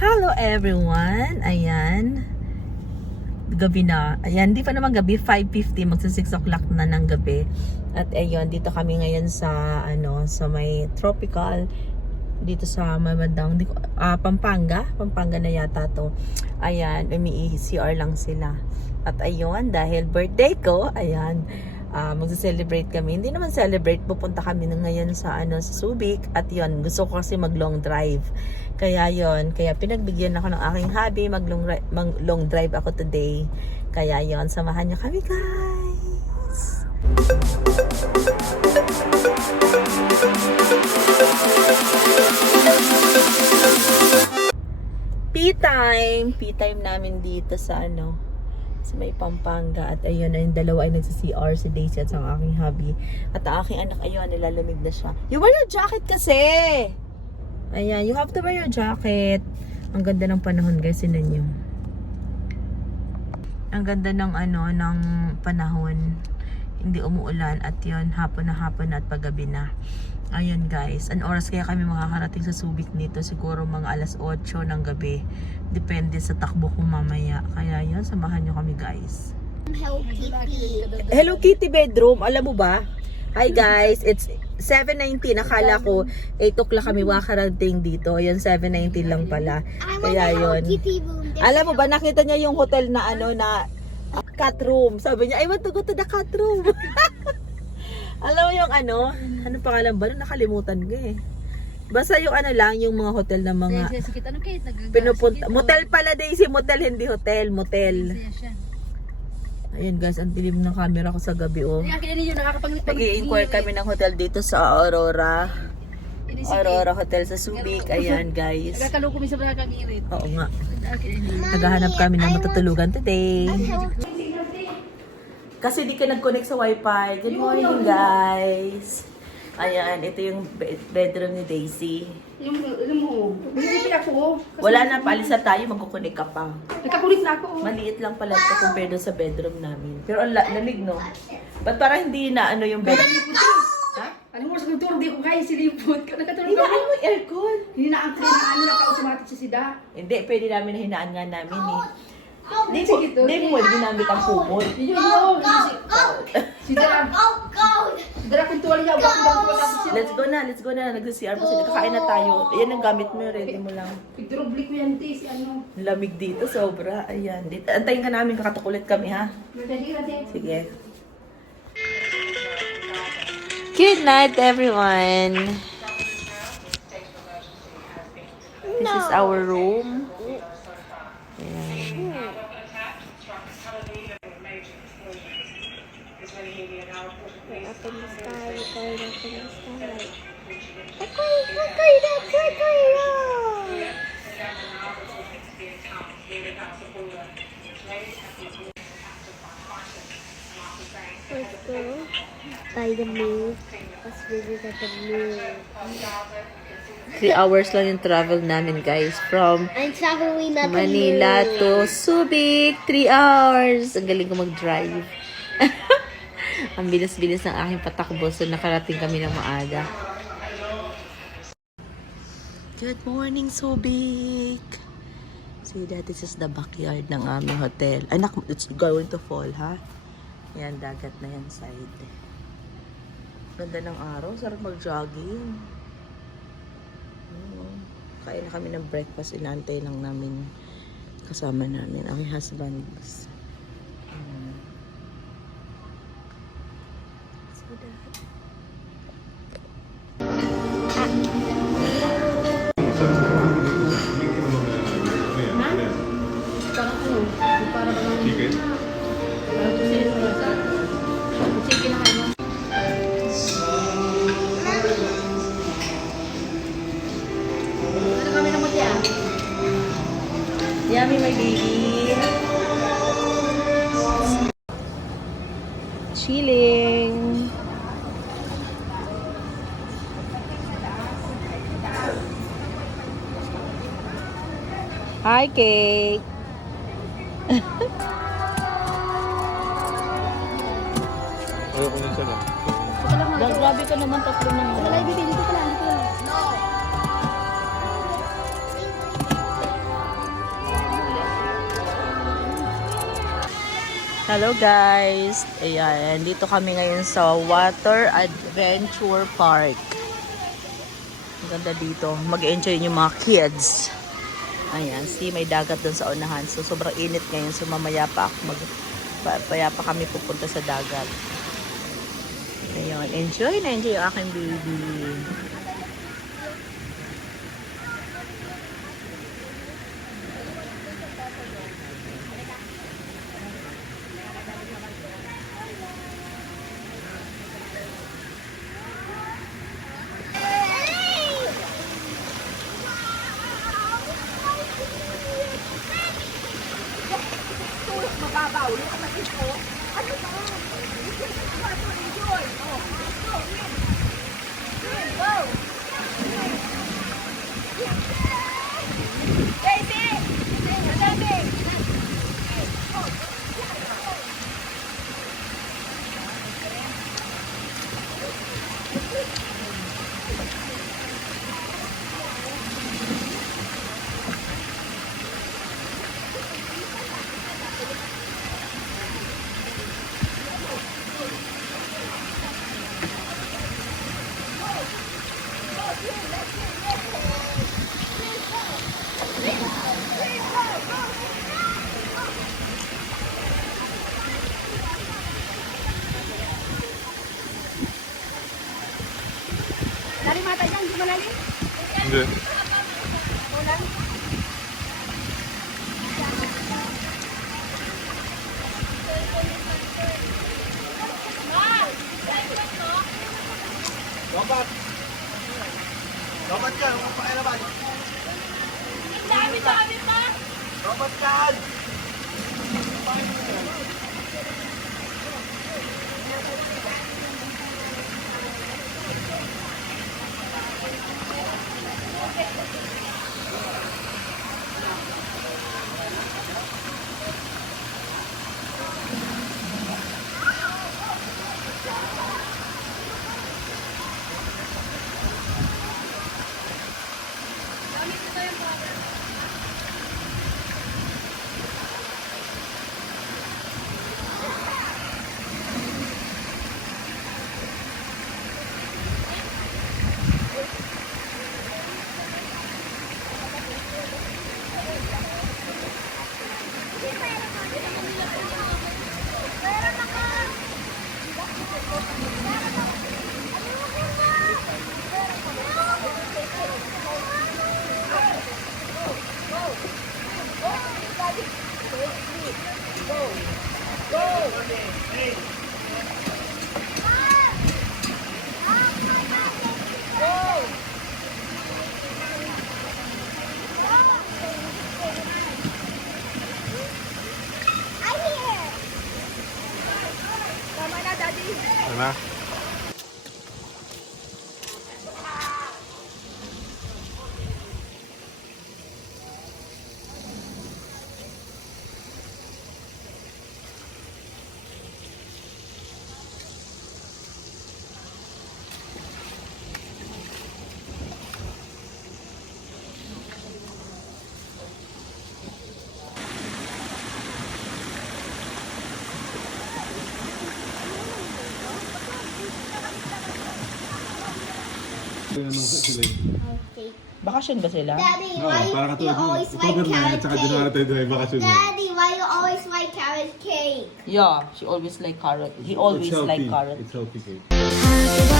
Hello everyone! Ayan. Gabi na. Ayan, di pa naman gabi. 5:50. Magsa 6 o'clock na ng gabi. At ayun, dito kami ngayon sa, sa may tropical. Dito sa Mamandang, Pampanga. Pampanga na yata to. Ayan, CR lang sila. At ayun, dahil birthday ko, ayan, magsa-celebrate kami. Hindi naman celebrate, pupunta kami ngayon sa sa Subic. At yun, gusto ko kasi mag long drive. Kaya yun, kaya pinagbigyan ako ng aking hobby, mag long drive ako today. Kaya yun, samahan niyo kami guys. Tea time namin dito sa sa may Pampanga. At ayun, yung dalawa ay nagsa-CR, si Daisy at ang aking hubby. At ang aking anak, ayun, nilalamig na siya. You wear your jacket kasi! Ayan, you have to wear your jacket. Ang ganda ng panahon guys, sinan nyo. Ang ganda ng ng panahon. Hindi umuulan at yun, hapon na at paggabi na. Ayun guys, an oras kaya kami makakarating sa Subic nito, siguro mga alas 8 ng gabi. Depende sa takbo ko mamaya. Kaya yun, samahan nyo kami guys. Hello Kitty. Hello Kitty bedroom, alam mo ba? Hi guys, it's 7:19. Nakala ko 8 o'clock kami makakarating dito. Ayun, 7:19 lang pala. Kaya yun. Alam mo ba, nakita niya yung hotel na na cat room. Sabi niya, I want to go to the cat room. Alam mo yung ano pangalan ba? Nakalimutan ko eh. Basta yung lang, yung mga hotel na mga pinupunta. Motel pala, Daisy. Motel, hindi hotel. Motel. Ayan guys, ang dilim ng camera ko sa gabi oh. Nag-i-inquire kami ng hotel dito sa Aurora. Aurora Hotel sa Subic. Ayan guys. Oo nga. Naghahanap kami ng matutulugan today. Kasi di ka nag-connect sa wifi. Good morning guys. Ayan, ito yung bedroom ni Daisy. Wala na, paalis na tayo, magkukunik ka pa. Nagkakulit na ako. Maliit lang pala ito compared sa bedroom namin. Pero ang lamig, no? Ba't parang hindi na yung bedroom? Ha? Ano mo, sa kultur, di ko kaya silipot. Nagkatulog Hinaan ako. mo yung aircon. Hinaan ko na naka-automatic sa sida. Hindi, pwede namin na hinaan nga namin eh. Hindi mo ginamit ang kumot. Yun yun. Sida. Sida kung tuwal niya. Let's go na. Nag-CR pa sila. Kakain na tayo. Ayan ang gamit mo. Ready mo lang. Pigduroblik mo yan, si ano. Lamig dito, sobra. Ayan. Antayin ka namin. Kakatukulit kami, ha? Sige. Good night, everyone. This is our room. Ayan. Let's go. By the milk. Let's visit at the milk. 3 hours lang yung travel namin, guys. From I'm traveling at the Manila milk. to Subic. 3 hours. Ang galing ko mag-drive. Ang bilis-bilis ng aking patakbo. So, nakarating kami ng maaga. Good morning, Subic. See that this is the backyard ng aming hotel. Anak, it's going to fall, ha? Yan, dagat na yan side. Ganda ng araw. Sarap mag-jogging. Kain na kami ng breakfast. Inantay lang namin kasama namin. Ang husband. So that. Yummy, my baby. Chilling. Hi, Kate. Ayoko nung isa lang. Grabe ka naman, tatlo na nga. Wala, dito pala. Hello guys! Ayan, dito kami ngayon sa Water Adventure Park. Ang ganda dito. Mag-enjoy yung mga kids. Ayan, see, may dagat doon sa unahan. So, sobrang init ngayon. So, mamaya pa ako papaya pa kami pupunta sa dagat. Ayun, enjoy na enjoy yung aking baby. Hindi. Dapat yan, huwag pakialaman. Dami pa! Dapat yan! Ano? Okay. Bakasyon ba sila? Daddy, Oo, why para you katulad mo. always Ikaw like ganun carrot at saka January cake? tayo may bakasyon na. Daddy, why you always like carrot cake? Yeah, she always like carrot. He always like carrot. It's healthy cake. Happy